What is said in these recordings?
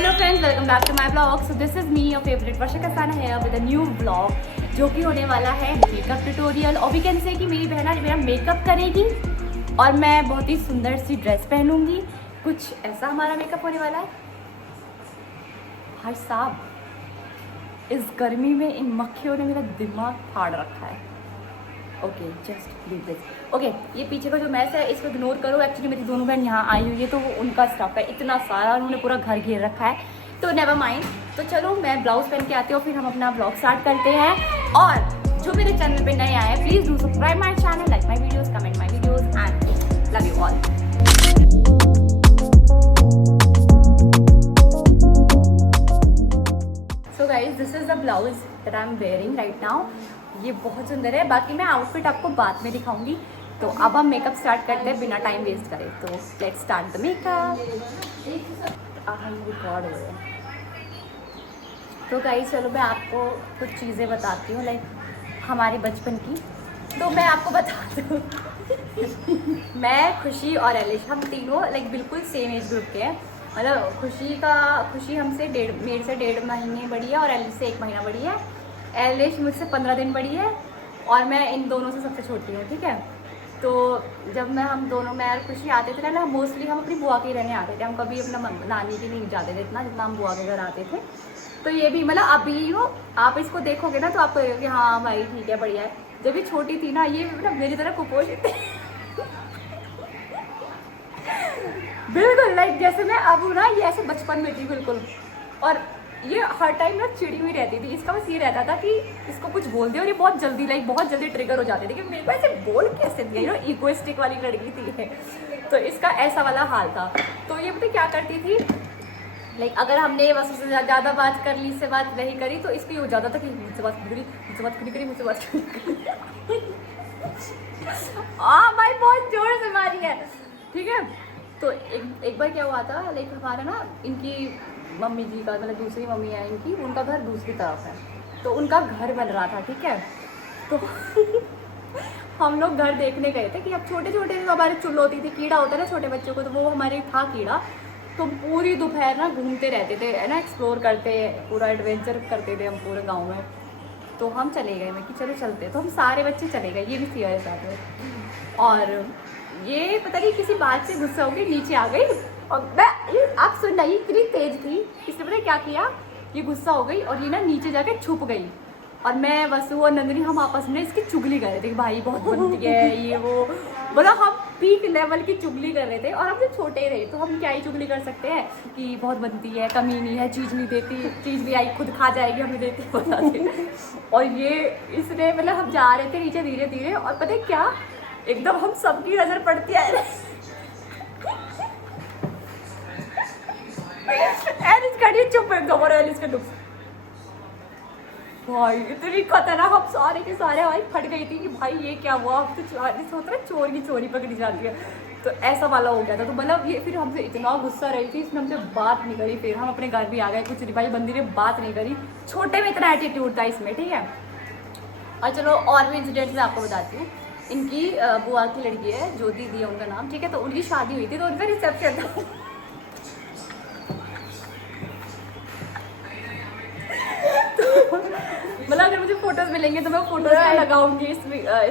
Hello friends, welcome back to my blog. So this is me your favourite Varsha Kasana है with a new blog, जो कि होने वाला है मेकअप ट्यूटोरियल। और वी कैन से कि मेरी बहन आज मेरा मेकअप करेगी और मैं बहुत ही सुंदर सी ड्रेस पहनूंगी। कुछ ऐसा हमारा मेकअप होने वाला है। भाई साहब, इस गर्मी में इन मक्खियों ने मेरा दिमाग फाड़ रखा है। Okay, just leave this. Okay, ये पीछे का जो मैस है इसको इग्नोर करो। एक्चुअली मेरी दोनों बहन यहाँ आई हुई है तो वो उनका स्टफ है, इतना सारा उन्होंने पूरा घर घेर रखा है, तो नेवर माइंड। तो चलो मैं ब्लाउज पहन के आती हूँ, फिर हम अपना ब्लॉग स्टार्ट करते हैं। और जो मेरे चैनल पे नए आए हैं, please do subscribe my channel, like my videos, comment my videos and love you all. So guys, this is the blouse that I am wearing right now. ये बहुत सुंदर है। बाकी मैं आउटफिट आपको बाद में दिखाऊंगी। तो अब हम मेकअप स्टार्ट करते हैं बिना टाइम वेस्ट करे। तो लेट्स स्टार्ट द मेकअप। हम रिकॉर्ड हो रहे हैं। तो गाइस चलो मैं आपको कुछ चीज़ें बताती हूँ, लाइक हमारे बचपन की। तो मैं आपको बता दूँ मैं, खुशी और एलिश, हम तीनों लाइक बिल्कुल सेम एज ग्रुप के हैं। मतलब खुशी हमसे मेरे से 1.5 महीने बड़ी है और एलिश से 1 महीना बड़ी है। एलिश मुझसे 15 दिन बड़ी है और मैं इन दोनों से सबसे छोटी हूँ, ठीक है। तो जब मैं और खुशी आते थे ना, मोस्टली हम अपनी बुआ के रहने आते थे। हम कभी अपना नानी के नहीं जाते थे इतना, जितना हम बुआ के घर आते थे। तो ये भी मतलब अभी वो आप इसको देखोगे ना तो आपको लगेगा कि हाँ भाई ठीक है, बढ़िया है। जब ये छोटी थी ना, ये मतलब मेरी तरह कुपोषित थी बिल्कुल लाइक जैसे मैं अब हूँ ना, ये ऐसे बचपन में थी बिल्कुल। और ये हर टाइम ना चिड़ी हुई रहती थी। इसका बस ये रहता था कि इसको कुछ बोल दे और ये बहुत जल्दी ट्रिगर हो जाती थी कि मेरे को ऐसे बोल कैसे दिया, यू नो, इगोइस्टिक वाली लड़की थी। तो इसका ऐसा वाला हाल था। तो ये पता क्या करती थी, लाइक अगर हमने बस उससे ज़्यादा बात कर ली, इससे बात नहीं करी, तो इसको ये हो जाता था कि मुझसे बात करी हाँ भाई, बहुत जोर से मारी है, ठीक है। तो एक बार क्या हुआ था, लाइक हमारा ना इनकी मम्मी जी का, मतलब दूसरी मम्मी है इनकी, उनका घर दूसरी तरफ है। तो उनका घर बन रहा था, ठीक है। तो हम लोग घर देखने गए थे कि अब छोटे हमारे चुल होती थी, कीड़ा होता है ना छोटे बच्चों को, तो वो हमारे था कीड़ा। तो पूरी दोपहर ना घूमते रहते थे, है ना, एक्सप्लोर करते, पूरा एडवेंचर करते थे हम पूरे गाँव में। तो हम चले गए, मैं कि चलो चलते। तो हम सारे बच्चे चले गए, ये भी थी हमारे साथ में। और ये पता नहीं किसी बात से गुस्सा हो गई, नीचे आ गई। और आप सुनना, ये इतनी तेज थी, इसने पता क्या किया, ये गुस्सा हो गई और ये ना नीचे जाके छुप गई। और मैं, वसु और नंदिनी, हम आपस में इसकी चुगली कर रहे थे कि भाई बहुत बनती है ये वो, मतलब हम पीक लेवल की चुगली कर रहे थे। और हम जो छोटे थे तो हम क्या ही चुगली कर सकते हैं कि बहुत बनती है, कमीनी है, चीज़ नहीं देती, चीज़ भी आई खुद खा जाएगी, हमें देती बता दे। और ये इसने, मतलब हम जा रहे थे नीचे धीरे धीरे, और पता है क्या, एकदम हम सबकी नज़र पड़ती है एलिस खड़ी चुप एकदम, और एलिस के नुक्स भाई इतनी खतरनाक, हम सारे के सारे भाई फट गई थी कि भाई ये क्या हुआ। अब तो सोच रहे चोर की चोरी पकड़ी जाती है, तो ऐसा वाला हो गया था। तो मतलब ये फिर हमसे इतना गुस्सा रही थी, इसने हमसे बात नहीं करी। फिर हम अपने घर भी आ गए, कुछ नहीं भाई, बंदी ने बात नहीं करी। छोटे में इतना एटीट्यूड था इसमें, ठीक है। और चलो और भी इंसिडेंट्स मैं आपको बताती हूँ। इनकी बुआ की लड़की है, ज्योति दी है उनका नाम, ठीक है। तो उनकी शादी हुई थी, तो उनका रिसेप्शन था मतलब अगर मुझे फोटोज मिलेंगे तो मैं फोटोज लगाऊंगी इस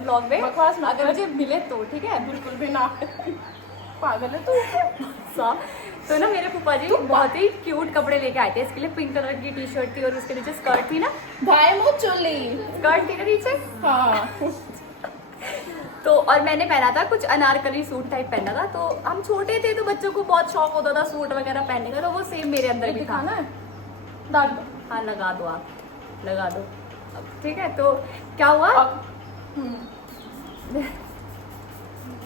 ब्लॉग में, अगर मुझे मिले तो, ठीक है। बिल्कुल भी ना पागल है तू तो ना मेरे फूफा जी बहुत ही क्यूट कपड़े लेके आए थे इसके लिए। पिंक कलर की टी शर्ट थी और उसके नीचे स्कर्ट थी ना, भाई मुँह चुली स्कर्ट थी ना नीचे, हाँ तो और मैंने पहना था कुछ अनारकली सूट टाइप पहना था। तो हम छोटे थे तो बच्चों को बहुत शौक होता था सूट वगैरह पहनने का, तो वो सेम मेरे अंदर भी था ना। हाँ लगा दो, आप लगा दो, ठीक है। तो क्या हुआ,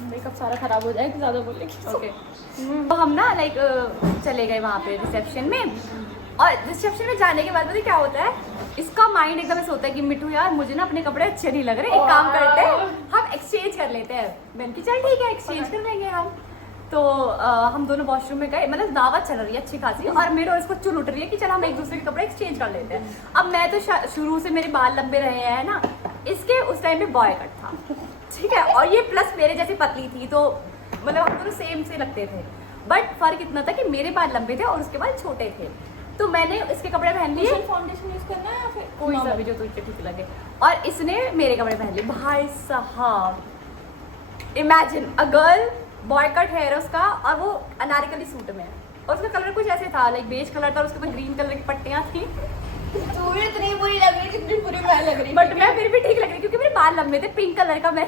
मेकअप सारा खराब हो जाएगा ज़्यादा बोलने की। ओके तो हम ना लाइक चले गए वहाँ पे रिसेप्शन में। और रिसेप्शन में जाने के बाद पता क्या होता है, इसका माइंड एकदम ऐसा होता है कि मिठू यार मुझे ना अपने कपड़े अच्छे नहीं लग रहे, एक काम करते हैं हम एक्सचेंज कर लेते हैं। मैंने कि चल ठीक है एक्सचेंज कर लेंगे हम। तो हम दोनों वॉशरूम में गए, मतलब दावत चल रही है अच्छी खासी, और मेरे और इसको चुल उठ रही है कि चल हम एक दूसरे के कपड़े एक्सचेंज कर लेते हैं। अब मैं तो शुरू से मेरे बाल लंबे रहे हैं ना, इसके उस टाइम में बॉय कट था, ठीक है। और ये प्लस मेरे जैसी पतली थी, तो मतलब हम दोनों सेम से लगते थे। बट फर्क इतना था कि मेरे बाल लंबे थे और उसके बाल छोटे थे। तो मैंने इसके कपड़े पहन लिए, फाउंडेशन यूज करना है या फिर कोई सा भी जो तुझे ठीक लगे, और इसने मेरे कपड़े पहन लिए। भाई साहब imagine a girl, boy cut hair है उसका और वो अनारकली सूट में है, और उसका कलर कुछ ऐसे था लाइक बेज कलर था और उसके ऊपर ग्रीन कलर की पट्टियां थी। तू भी इतनी बुरी लग रही जितनी बुरी मैं लग रही, बट मैं फिर भी ठीक लग रही क्योंकि मेरे बाल लंबे थे, पिंक कलर का मैं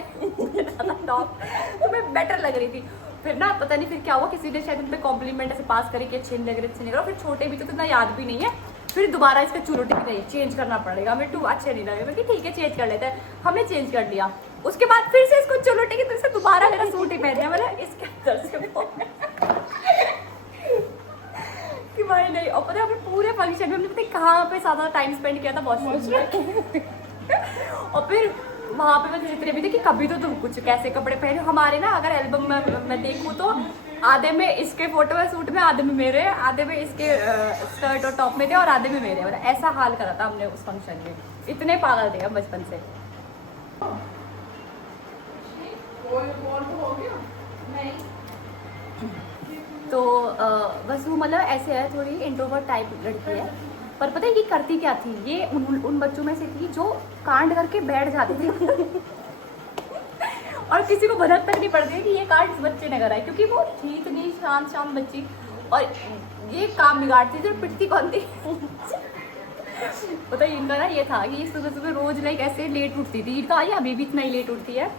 टॉप, तो मैं बेटर लग रही थी। फिर ना पता नहीं फिर क्या हुआ, किसी ने शायद उन पे कॉम्प्लीमेंट ऐसे पास करी कि अच्छे नहीं लग रहे, अच्छे नहीं लग रहे। फिर छोटे भी तो इतना याद भी नहीं है, फिर दोबारा इसका चुरोटी भी नहीं चेंज करना पड़ेगा, मेरे टू अच्छे नहीं लगे। मैं ठीक है चेंज कर लेते हैं, हमने चेंज कर लिया। उसके बाद फिर से इसको चुरोटी की तरह से दोबारा मेरा सूट ही पहन दिया, मतलब इसके अंदर से कि भाई नहीं। और पता है अपने पूरे फंक्शन में हमने पता है कहाँ पे ज्यादा टाइम स्पेंड किया था, वॉशरूम में। और फिर वहाँ पे मैं जितने भी थे कि कभी तो तुम कुछ कैसे कपड़े पहने हमारे ना, अगर एल्बम में मैं देखूँ तो आधे में इसके फोटो है सूट में, आधे में मेरे, आधे में इसके स्कर्ट और टॉप में थे और आधे में मेरे, मतलब ऐसा हाल करा था हमने उस फंक्शन में। इतने पागल थे हम बचपन से। तो बस वो मतलब ऐसे है, थोड़ी इंट्रोवर्ट टाइप लड़की है, पर पता है ये करती क्या थी, ये उन बच्चों में से थी जो कांड करके बैठ जाती थी और किसी को भनक तक नहीं पड़ती कि ये कांड इस बच्चे ने करा है, क्योंकि वो थी इतनी शांत शांत बच्ची और ये काम बिगाड़ती थी और पिटती कौन थी पता है इनका ना ये था कि ये सुबह सुबह रोज लाइक ऐसे लेट उठती थी, इनका ये अभी भी इतना ही लेट उठती है।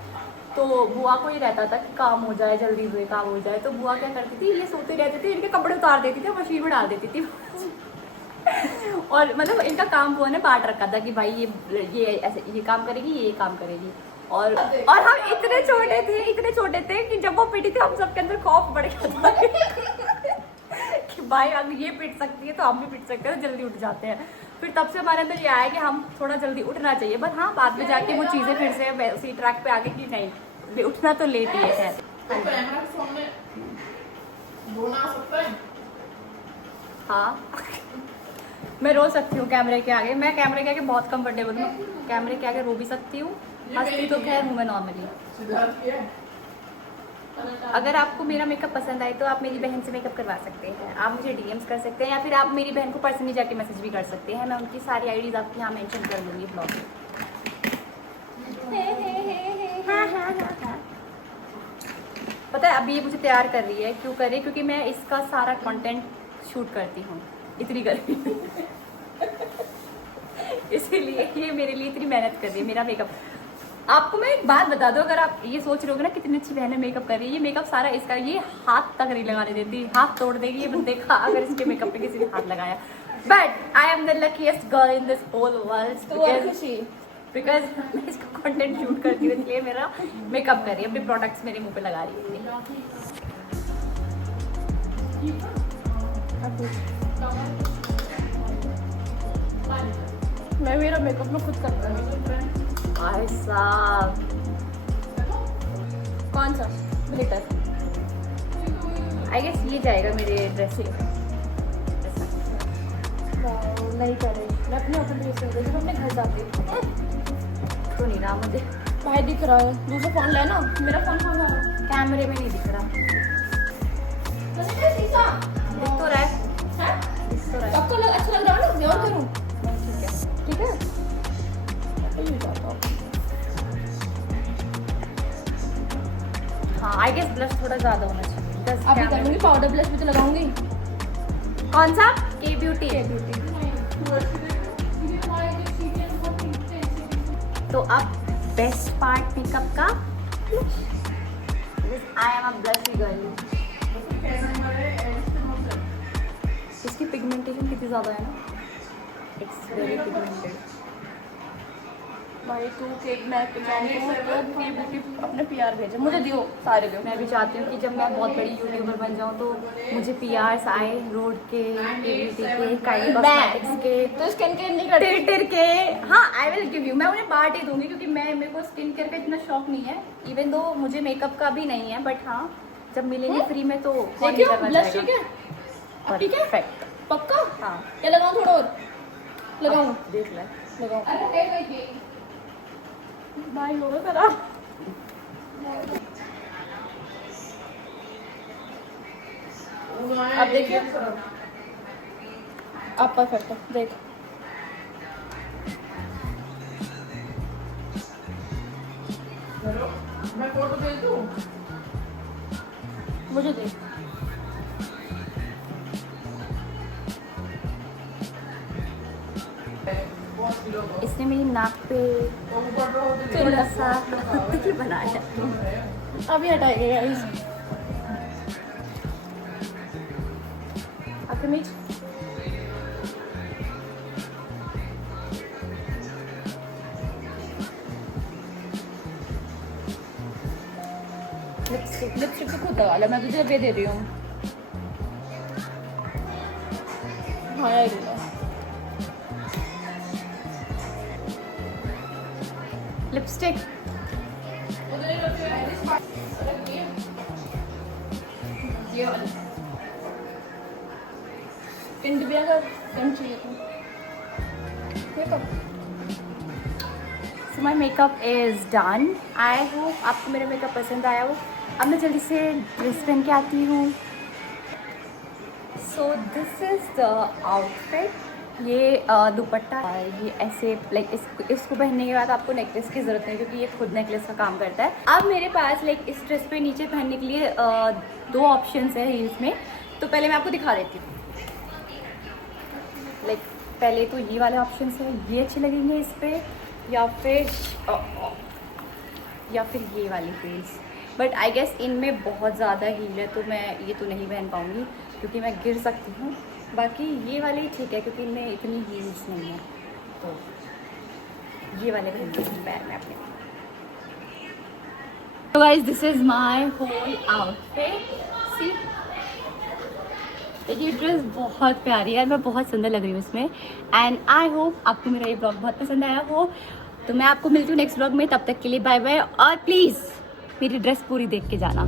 तो बुआ को ये रहता था कि काम हो जाए, जल्दी से काम हो जाए, तो बुआ क्या करती थी, ये सोते रहते थे, इनके कपड़े उतार देती थी, मशीन में डाल देती थी और मतलब इनका काम बुआ ने बांट रखा था कि भाई ये ऐसे ये काम करेगी, ये काम करेगी। और हम इतने छोटे थे कि जब वो पीटी थी हम सबके अंदर खौफ बढ़ गया था कि भाई अगर ये पीट सकती है तो हम भी पीट सकते हैं, जल्दी उठ जाते हैं। फिर तब से हमारे अंदर ये आया कि हम थोड़ा जल्दी उठना चाहिए, बट हाँ बाद में जाके वो चीज़ें फिर से वैसी ट्रैक पे आ गई कि नहीं उठना तो लेट ही है। हाँ मैं रो सकती हूँ कैमरे के आगे, मैं कैमरे के आगे बहुत कंफर्टेबल हूँ, कैमरे के आगे रो भी सकती हूँ, हंसती तो खैर हूँ मैं नॉर्मली। अगर आपको मेरा मेकअप पसंद आए तो आप मेरी बहन से मेकअप करवा सकते हैं, आप मुझे डीएम्स कर सकते हैं या फिर आप मेरी बहन को पर्सनली जाके मैसेज भी कर सकते हैं, मैं उनकी सारी आईडीज आपको यहाँ मेंशन कर दूँगी ब्लॉग में। पता है अभी ये मुझे तैयार कर रही है, क्यों कर रही है, क्योंकि मैं इसका सारा कंटेंट शूट करती हूँ इतनी गर्मी इसीलिए ये मेरे लिए इतनी मेहनत कर रही है मेरा मेकअप। आपको मैं एक बात बता दूं, अगर आप ये सोच रहे हो ना कितनी अच्छी बहन है मेकअप कर रही है, ये मेकअप सारा इसका, ये हाथ तक नहीं लगाने देती, हाथ तोड़ देगी ये बंदे का अगर इसके मेकअप पे किसी ने हाथ लगाया। But I am the luckiest girl in this whole world because मैं इसका कंटेंट शूट करती हूँ, इसलिए मेरा मेकअप कर रही है, अपने प्रोडक्ट्स मेरे मुंह पे लगा रही है। मैं मेरा मेकअप में खुद करता हूँ। भाई साहब कौन सा ग्लिटर? आई गेस ये जाएगा मेरे ड्रेसिंग पे। नहीं करे, मैं अपने ऊपर ड्रेस कर जब अपने घर जाती हूँ तो नहीं रहा मुझे, भाई दिख रहा है, दूसरा फोन लेना, मेरा फोन कहाँ है? कैमरे में नहीं दिख रहा, दिख तो रहा है, दिख तो रहा है। आपको अच्छा लग रहा है ना, मैं और करूँ? ठीक है ठीक है हाँ आई गेस ब्लश थोड़ा ज़्यादा होना चाहिए। अभी करूँगी, पाउडर ब्लश भी तो लगाऊंगी। कौन सा? के ब्यूटी। तो अब बेस्ट पार्ट मेकअप का, I am a blushy girl. इसकी पिगमेंटेशन कितनी ज़्यादा है ना, इट्स वेरी पिगमेंटेड। भाई तू केक मैं अपने पीआर भेजे, मुझे दियो सारे दियो। मैं भी चाहती हूँ कि जब मैं बहुत बड़ी यूट्यूबर बन जाऊँ तो मुझे पीआरस आए, रोड के, ब्यूटी के, काइंड कॉस्मेटिक्स के, तो स्किन केयर नहीं करती? टिल्टर के। हाँ आई विल गिव यू, मैं उन्हें बांट ही दूंगी क्योंकि मेरे को स्किन केयर का इतना शौक नहीं है, इवन दो मुझे मेकअप का भी नहीं है, बट हाँ जब मिलेंगे फ्री में तो कौन नहीं करना ब्लश चाहेगा। ठीक है? ठीक है परफेक्ट। पक्का? हाँ क्या लगाऊं, थोड़ा और लगाऊं? देख ले। लगाऊं भाई होगा करा। अब देखिए, आप परफेक्ट है, देख। मैं फोटो भेज दूँ? मुझे दे। इसने मेरी नाक पे थोड़ा सा ये बनाया। अभी हटाएंगे गाइस। आपके मीच लिपस्टिक तो खुद लगा लो, मैं तुझे दे रही हूँ। हाँ यार, लिपस्टिक ये वाली पिंड भी अगर पिंड चाहिए तो makeup. So my makeup is done. I hope आपको मेरा मेकअप पसंद आया हो। अब मैं जल्दी से ड्रेस पहन के आती हूँ। So this is the outfit. ये दुपट्टा, ये ऐसे लाइक इसको पहनने के बाद आपको नेकलेस की ज़रूरत नहीं, क्योंकि ये खुद नेकलेस का काम करता है। अब मेरे पास लाइक इस ड्रेस पे नीचे पहनने के लिए दो ऑप्शंस हैं हील्स में। तो पहले मैं आपको दिखा देती हूँ। लाइक पहले तो ये वाले ऑप्शंस है, ये अच्छे लगेंगे इस पर, या फिर ये वाली हील्स। बट आई गेस इनमें बहुत ज़्यादा हील है, तो मैं ये तो नहीं पहन पाऊँगी क्योंकि मैं गिर सकती हूँ। बाकी ये वाले ही ठीक है क्योंकि इनमें इतनी हील्स नहीं है, तो ये वाले पहनती हूँ पैर में अपने। तो guys this is my whole outfit. See, ये ड्रेस बहुत प्यारी है, मैं बहुत सुंदर लग रही हूँ इसमें। एंड आई होप आपको मेरा ये ब्लॉग बहुत पसंद आया हो। तो मैं आपको मिलती हूँ नेक्स्ट ब्लॉग में, तब तक के लिए बाय बाय। और प्लीज़ मेरी ड्रेस पूरी देख के जाना।